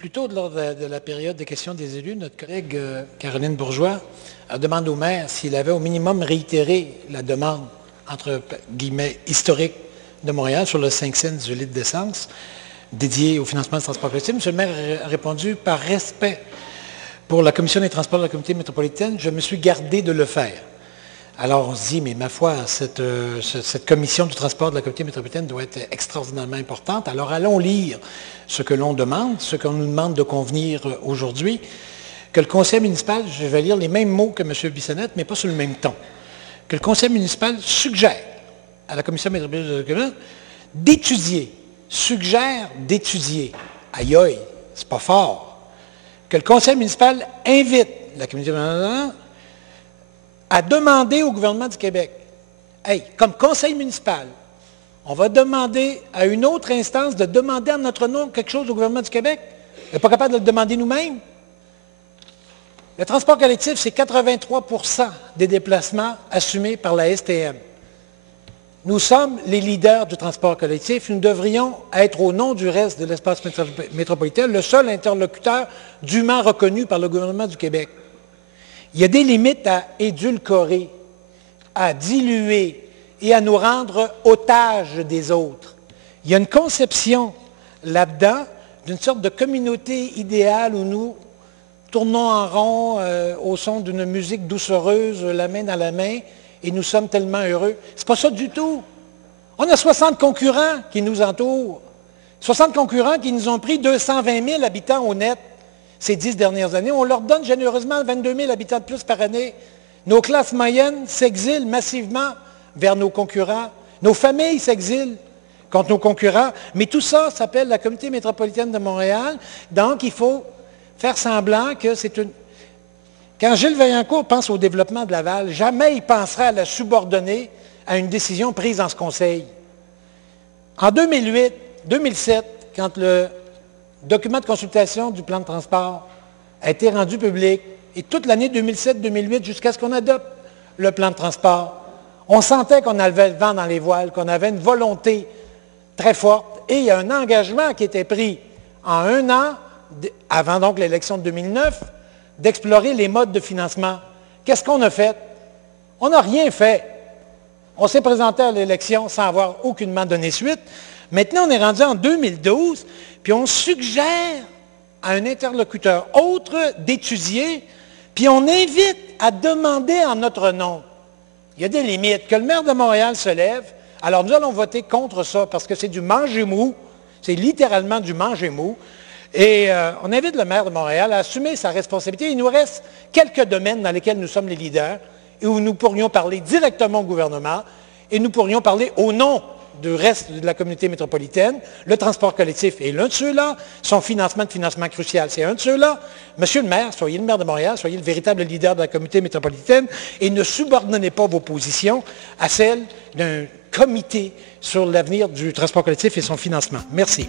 Plus tôt, lors de la période des questions des élus, notre collègue Caroline Bourgeois a demandé au maire s'il avait au minimum réitéré la demande, entre guillemets, historique de Montréal sur le 5 cents du litre d'essence dédié au financement du transport collectif. M. le maire a répondu, par respect pour la Commission des transports de la Communauté métropolitaine, je me suis gardé de le faire. Alors on se dit, mais ma foi, cette commission du transport de la Communauté métropolitaine doit être extraordinairement importante. Alors allons lire ce que l'on demande, ce qu'on nous demande de convenir aujourd'hui, que le conseil municipal, je vais lire les mêmes mots que M. Bissonnette, mais pas sur le même ton, que le conseil municipal suggère à la Commission métropolitaine d'étudier, suggère d'étudier, aïe aïe, c'est pas fort, que le conseil municipal invite la communauté métropolitaine à demander au gouvernement du Québec, hey, comme conseil municipal, on va demander à une autre instance de demander en notre nom quelque chose au gouvernement du Québec. On n'est pas capable de le demander nous-mêmes. Le transport collectif, c'est 83 % des déplacements assumés par la STM. Nous sommes les leaders du transport collectif. Nous devrions être, au nom du reste de l'espace métropolitain, le seul interlocuteur dûment reconnu par le gouvernement du Québec. Il y a des limites à édulcorer, à diluer et à nous rendre otages des autres. Il y a une conception là-dedans d'une sorte de communauté idéale où nous tournons en rond au son d'une musique doucereuse, la main dans la main, et nous sommes tellement heureux. C'est pas ça du tout. On a 60 concurrents qui nous entourent. 60 concurrents qui nous ont pris 220 000 habitants au net ces 10 dernières années. On leur donne généreusement 22 000 habitants de plus par année. Nos classes moyennes s'exilent massivement vers nos concurrents. Nos familles s'exilent contre nos concurrents. Mais tout ça s'appelle la Communauté métropolitaine de Montréal. Donc, il faut faire semblant que c'est une... Quand Gilles Vaillancourt pense au développement de Laval, jamais il pensera à la subordonner à une décision prise en ce conseil. En 2007, quand le document de consultation du plan de transport a été rendu public, et toute l'année 2007-2008, jusqu'à ce qu'on adopte le plan de transport, on sentait qu'on avait le vent dans les voiles, qu'on avait une volonté très forte, et il y a un engagement qui était pris en un an, avant donc l'élection de 2009, d'explorer les modes de financement. Qu'est-ce qu'on a fait? On n'a rien fait. On s'est présenté à l'élection sans avoir aucunement donné suite. Maintenant, on est rendu en 2012, puis on suggère à un interlocuteur autre d'étudier, puis on invite à demander en notre nom. Il y a des limites. Que le maire de Montréal se lève, alors nous allons voter contre ça, parce que c'est du manger-mou, c'est littéralement du manger-mou. Et on invite le maire de Montréal à assumer sa responsabilité. Il nous reste quelques domaines dans lesquels nous sommes les leaders et où nous pourrions parler directement au gouvernement et nous pourrions parler au nom du reste de la communauté métropolitaine. Le transport collectif est l'un de ceux-là. Son financement crucial, c'est un de ceux-là. Monsieur le maire, soyez le maire de Montréal, soyez le véritable leader de la communauté métropolitaine et ne subordonnez pas vos positions à celles d'un comité sur l'avenir du transport collectif et son financement. Merci.